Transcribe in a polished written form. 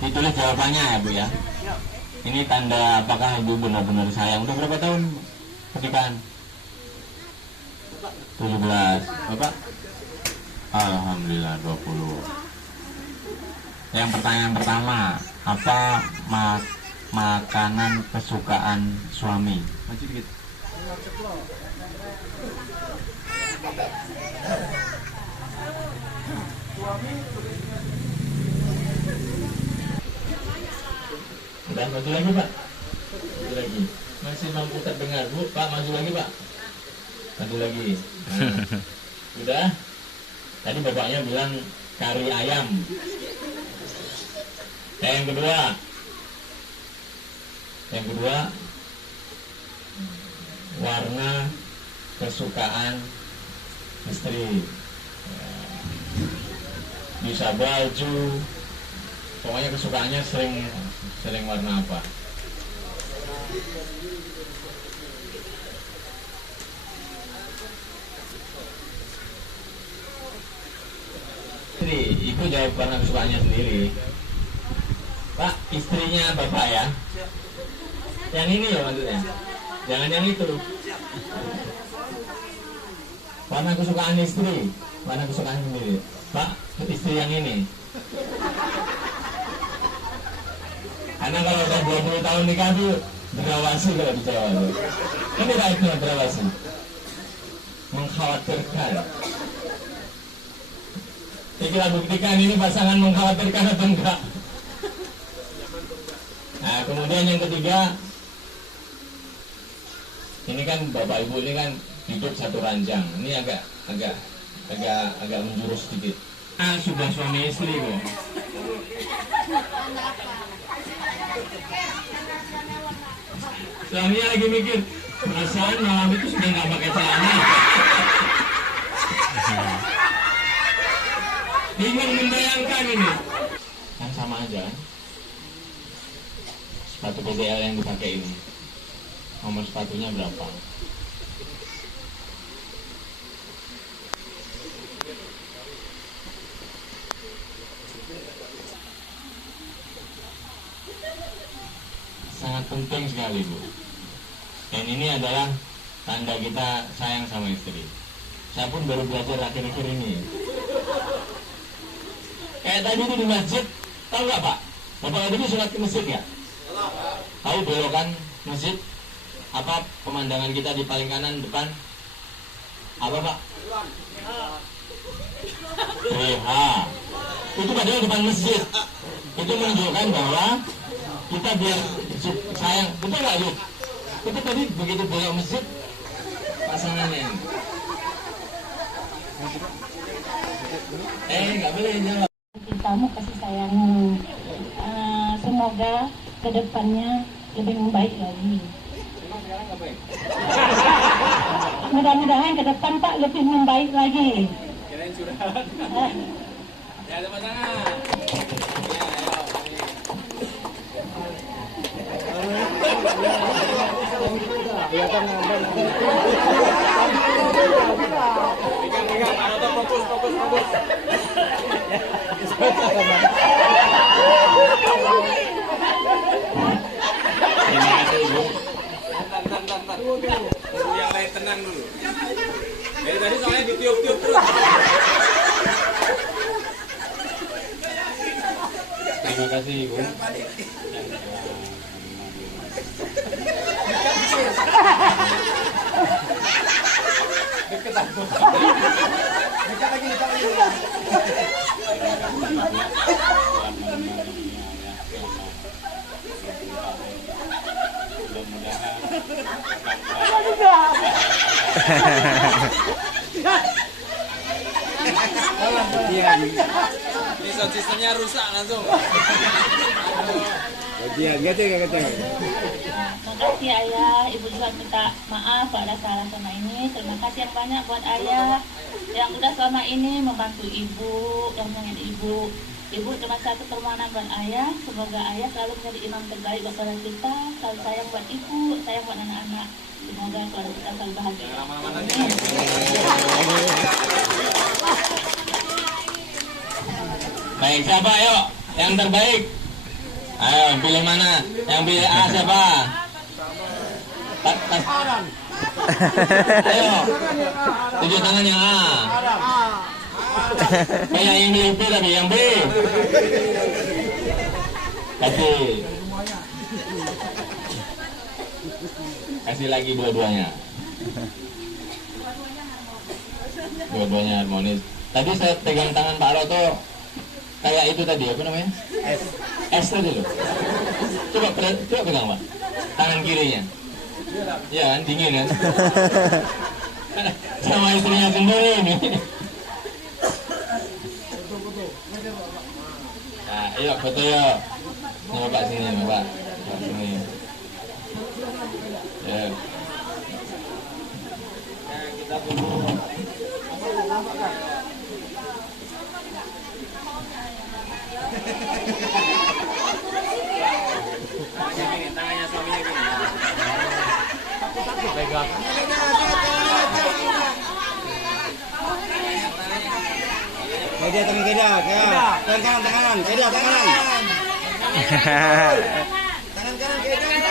Ditulis jawabannya ya Bu ya. Ini tanda apakah Ibu benar-benar sayang. Udah berapa tahun pernikahan? 17. Bapak? Alhamdulillah 20. Yang pertanyaan pertama, apa makanan kesukaan suami? Maju dikit. Udah, maju lagi Pak. Maju lagi. Masih mampu terdengar Bu. Pak, maju lagi Pak. Maju lagi. Nah, udah. Tadi bapaknya bilang kari ayam. Yang kedua, warna kesukaan istri. Bisa baju, pokoknya kesukaannya sering warna apa? Ibu jawab warna kesukaannya sendiri. Pak, istrinya Bapak ya? Yang ini ya maksudnya? Jangan yang itu. Warna kesukaan istri, warna kesukaan sendiri. Pak, istri yang ini. Karena kalau udah 20 tahun nikah tuh berawasi kalau di Jawa tuh. Ini baiknya berawasi. Mengkhawatirkan. Jadi kita buktikan ini pasangan mengkhawatirkan atau enggak. Nah, kemudian yang ketiga, ini kan Bapak Ibu ini kan hidup satu ranjang. Ini agak menjurus sedikit. Sudah suami istri kok. Suaminya lagi mikir, perasaan malam itu sudah nggak pakai celana. Bingung membayangkan ini. Kan sama aja kan? Sepatu PDL yang dipakai ini, nomor sepatunya berapa? Sangat penting sekali Bu. Dan ini adalah tanda kita sayang sama istri. Saya pun baru belajar akhir-akhir ini. Kayak tadi itu di masjid, tahu nggak Pak? Bapak tadi sholat ke masjid ya? Tahu belokan masjid? Apa pemandangan kita di paling kanan depan? Apa Pak? BH. Itu padahal depan masjid. Itu menunjukkan bahwa kita biar sayang. Betul nggak Yud? Itu tadi begitu belok masjid pasangannya. Nggak boleh jawab. Cintamu, kasih sayangmu. Semoga kedepannya lebih membaik lagi. Mudah-mudahan ke depan Pak lebih membaik lagi. Kirain curhat. Ya ada pasangan. Pegang, atau fokus. Terima kasih Ibu. Bentar. Tunggu yang lain tenang dulu. Dari tadi soalnya ditiup-tiup terus. Terima kasih Ibu. Dekat lagi. Ini sound systemnya rusak langsung. Makasih Ayah, Ibu juga minta maaf pada salah selama ini. Terima kasih yang banyak buat Ayah yang udah selama ini membantu Ibu, yang mengenai Ibu. Ibu cuma satu permohonan buat Ayah, semoga Ayah selalu menjadi imam terbaik buat orang kita, selalu sayang buat Ibu, sayang buat anak-anak. Semoga keluarga kita selalu bahagia. Baik, siapa yuk yang terbaik? Ayo, pilih mana? Yang pilih A siapa? Ayo, tunjuk tangan yang A. Yang pilih B tadi, yang B. Kasih lagi dua-duanya. Dua-duanya harmonis. Tadi saya pegang tangan Pak Roto kayak itu tadi, apa namanya? S tadi loh. Coba pegang Pak, tangan kirinya. Iya kan, dingin kan? Sama istrinya sendiri ini. Nah, ayo foto ya. Ini Bapak sini, Bapak. Sini. Ya. Kita tunggu. Tangannya suaminya gini. Pegang. Keda tangan keda, tangan kanan, keda tangan kanan. Tangan kanan keda.